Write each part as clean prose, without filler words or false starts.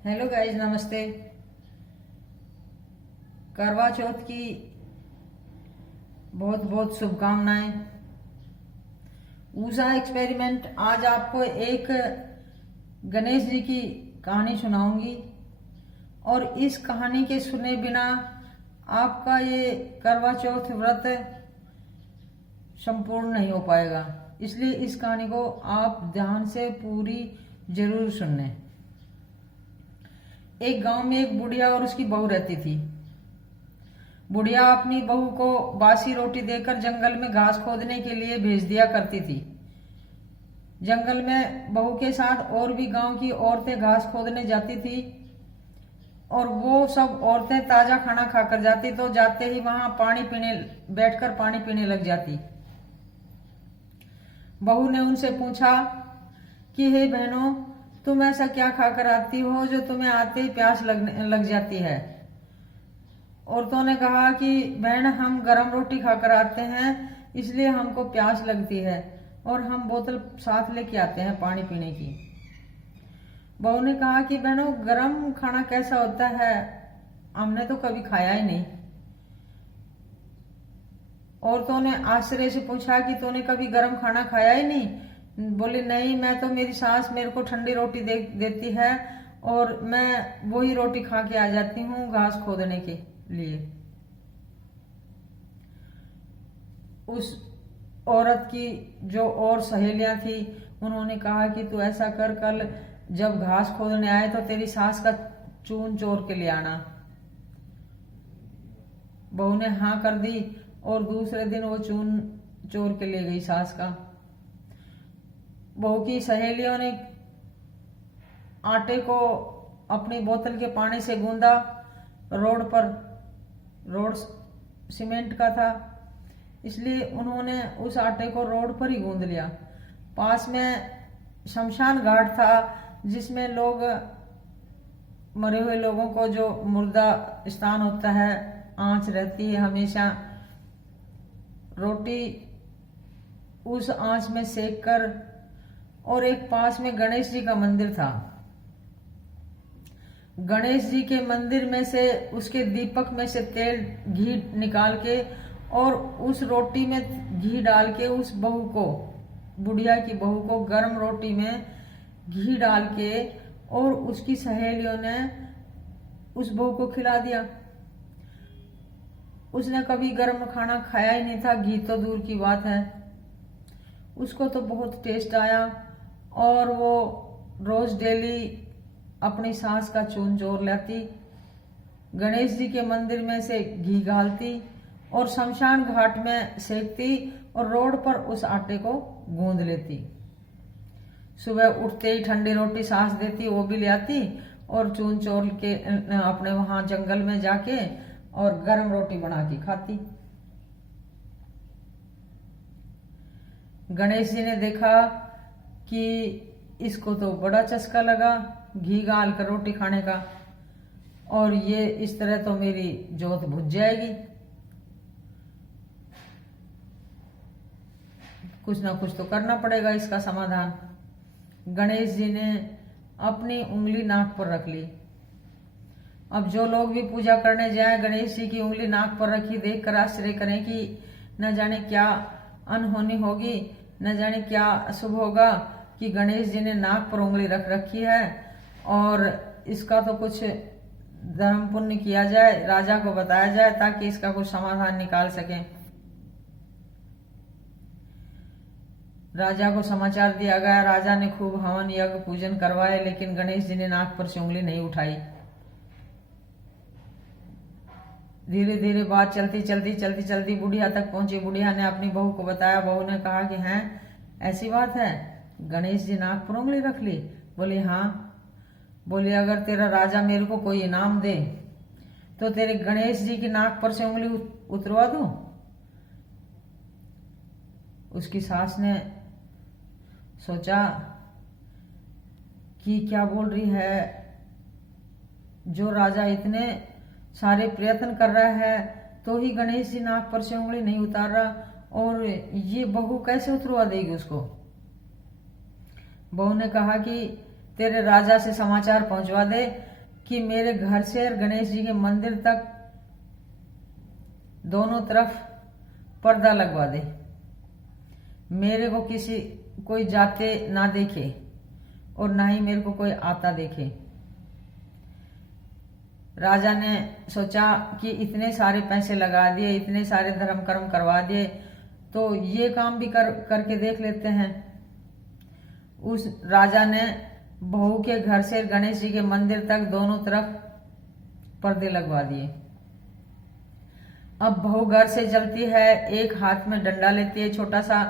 Hello guys, नमस्ते। करवा चौथ की बहुत बहुत शुभकामनाएं। ऊषा एक्सपेरिमेंट आज आपको एक गणेश जी की कहानी सुनाऊंगी और इस कहानी के सुने बिना आपका ये करवा चौथ व्रत संपूर्ण नहीं हो पाएगा। इसलिए इस कहानी को आप ध्यान से पूरी जरूर सुनने। एक गांव में एक बुढ़िया और उसकी बहू रहती थी। बुढ़िया अपनी बहू को बासी रोटी देकर जंगल में घास खोदने के लिए भेज दिया करती थी। जंगल में बहू के साथ और भी गांव की औरतें घास खोदने जाती थी और वो सब औरतें ताजा खाना खाकर जाती तो जाते ही वहां बैठकर पानी पीने लग जाती। बहू ने उनसे पूछा कि हे बहनों, तुम ऐसा क्या खाकर आती हो जो तुम्हें आते ही प्यास लग जाती है। औरतों ने कहा कि बहन, हम गरम रोटी खाकर आते हैं, इसलिए हमको प्यास लगती है और हम बोतल साथ लेके आते हैं पानी पीने की। बहू ने कहा कि बहनों, गरम खाना कैसा होता है, हमने तो कभी खाया ही नहीं। औरतों ने आश्चर्य से पूछा कि तूने कभी गरम खाना खाया ही नहीं? बोली नहीं, मैं तो मेरी सास मेरे को ठंडी रोटी देती है और मैं वही रोटी खा के आ जाती हूँ घास खोदने के लिए। उस औरत की जो और सहेलियां थी उन्होंने कहा कि तू ऐसा कर, कल जब घास खोदने आए तो तेरी सास का चून चोर के ले आना। बहू ने हाँ कर दी और दूसरे दिन वो चून चोर के ले गई सास का। बहू की सहेलियों ने आटे को अपनी बोतल के पानी से गूंदा। रोड सीमेंट का था, इसलिए उन्होंने उस आटे को रोड पर ही गूंद लिया। पास में शमशान घाट था जिसमें लोग मरे हुए लोगों को, जो मुर्दा स्थान होता है, आंच रहती है हमेशा, रोटी उस आंच में सेक कर। और एक पास में गणेश जी का मंदिर था। गणेश जी के मंदिर में से, उसके दीपक में से तेल घी निकाल के और उस रोटी में घी डाल के उस बहू को, बुढ़िया की बहू को गर्म रोटी में घी डाल के और उसकी सहेलियों ने उस बहू को खिला दिया। उसने कभी गर्म खाना खाया ही नहीं था, घी तो दूर की बात है। उसको तो बहुत टेस्ट आया और वो रोज डेली अपनी सास का चून जोर लाती, गणेश जी के मंदिर में से घी गालती और शमशान घाट में सेकती और रोड पर उस आटे को गूंद लेती। सुबह उठते ही ठंडी रोटी सास देती, वो भी ले आती और चून चोर के अपने वहां जंगल में जाके और गर्म रोटी बना के खाती। गणेश जी ने देखा कि इसको तो बड़ा चस्का लगा घी गाल कर रोटी खाने का, और ये इस तरह तो मेरी जोत बुझ जाएगी। कुछ ना कुछ तो करना पड़ेगा इसका समाधान। गणेश जी ने अपनी उंगली नाक पर रख ली। अब जो लोग भी पूजा करने जाए, गणेश जी की उंगली नाक पर रखी देखकर आश्चर्य करें कि न जाने क्या अनहोनी होगी, न जाने क्या अशुभ होगा कि गणेश जी ने नाक पर उंगली रख रखी है। और इसका तो कुछ धर्म पुण्य किया जाए, राजा को बताया जाए ताकि इसका कुछ समाधान निकाल सकें। राजा को समाचार दिया गया। राजा ने खूब हवन यज्ञ पूजन करवाए, लेकिन गणेश जी ने नाक पर से उंगली नहीं उठाई। धीरे धीरे बात चलती बुढ़िया तक पहुंची। बुढ़िया ने अपनी बहू को बताया। बहू ने कहा कि हैं, ऐसी बात है, गणेश जी नाक पर उंगली रख ली? बोली हाँ। बोली अगर तेरा राजा मेरे को कोई इनाम दे तो तेरे गणेश जी की नाक पर से उंगली उतरवा दूं? उसकी सास ने सोचा कि क्या बोल रही है, जो राजा इतने सारे प्रयत्न कर रहा है तो ही गणेश जी नाक पर से उंगली नहीं उतार रहा, और ये बहू कैसे उतरवा देगी उसको? बहू ने कहा कि तेरे राजा से समाचार पहुंचवा दे कि मेरे घर से और गणेश जी के मंदिर तक दोनों तरफ पर्दा लगवा दे, मेरे को कोई जाते ना देखे और ना ही मेरे को कोई आता देखे। राजा ने सोचा कि इतने सारे पैसे लगा दिए, इतने सारे धर्म कर्म करवा दिए, तो ये काम भी करके देख लेते हैं। उस राजा ने बहू के घर से गणेश जी के मंदिर तक दोनों तरफ पर्दे लगवा दिए। अब बहू घर से चलती है, एक हाथ में डंडा लेती है छोटा सा,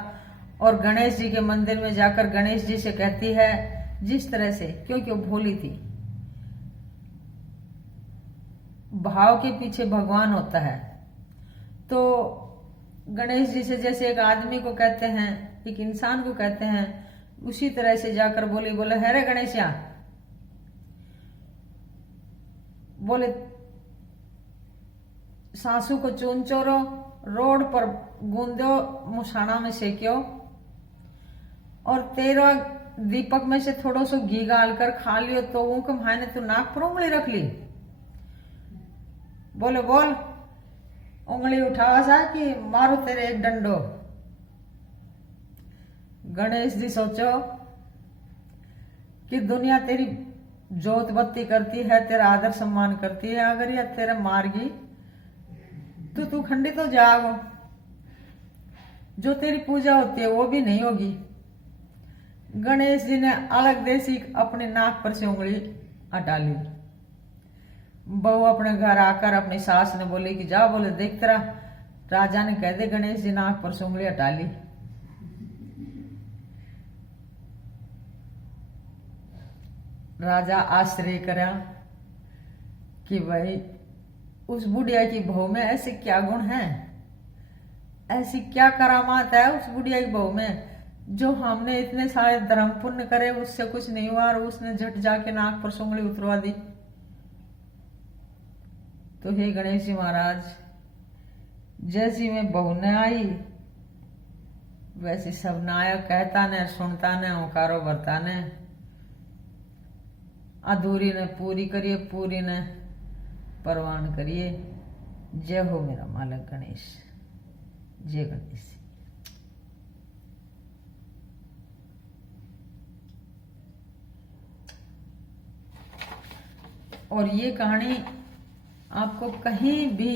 और गणेश जी के मंदिर में जाकर गणेश जी से कहती है, जिस तरह से, क्योंकि वो भोली थी, भाव के पीछे भगवान होता है, तो गणेश जी से जैसे एक आदमी को कहते हैं, एक इंसान को कहते हैं, उसी तरह से जाकर बोले है रे गणेशिया, बोले सासू को चून चोरो, रोड पर गूंदो, मुसाना में सेक्यो, और 13 दीपक में से थोड़ा सो घी गाल कर खा लियो, तो वो कम ने तो नाक पर उंगली रख ली। बोले बोल, उंगली उठावा सा कि मारो तेरे एक डंडो। गणेश जी सोचो कि दुनिया तेरी जोत बत्ती करती है, तेरा आदर सम्मान करती है, अगर यह तेरा मार्गी तो तू खंडित हो जाओ, जो तेरी पूजा होती है वो भी नहीं होगी। गणेश जी ने अलग देसी अपने नाक पर से उंगली हटा ली। बहू अपने घर आकर अपनी सास ने बोली कि जा, बोले देख तेरा राजा ने कह दे गणेश जी नाक पर से उंगली हटा ली। राजा आश्चर्य करा कि भाई उस बुढ़िया की बहू में ऐसे क्या गुण हैं, ऐसी क्या करामात है उस बुढ़िया की बहू में, जो हमने इतने सारे धर्म पुण्य करे उससे कुछ नहीं हुआ और उसने झट जाके नाक पर उंगली उतरवा दी। तो हे गणेश जी महाराज, जैसी मैं बहू ने आई वैसे सब नायक कहता ने सुनता ने ओकारो भरता ने, अधूरी ने पूरी करिए, पूरी ने परवान करिए। जय हो मेरा मालक गणेश, जय गणेश। और ये कहानी आपको कहीं भी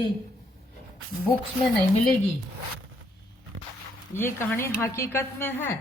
बुक्स में नहीं मिलेगी, ये कहानी हकीकत में है।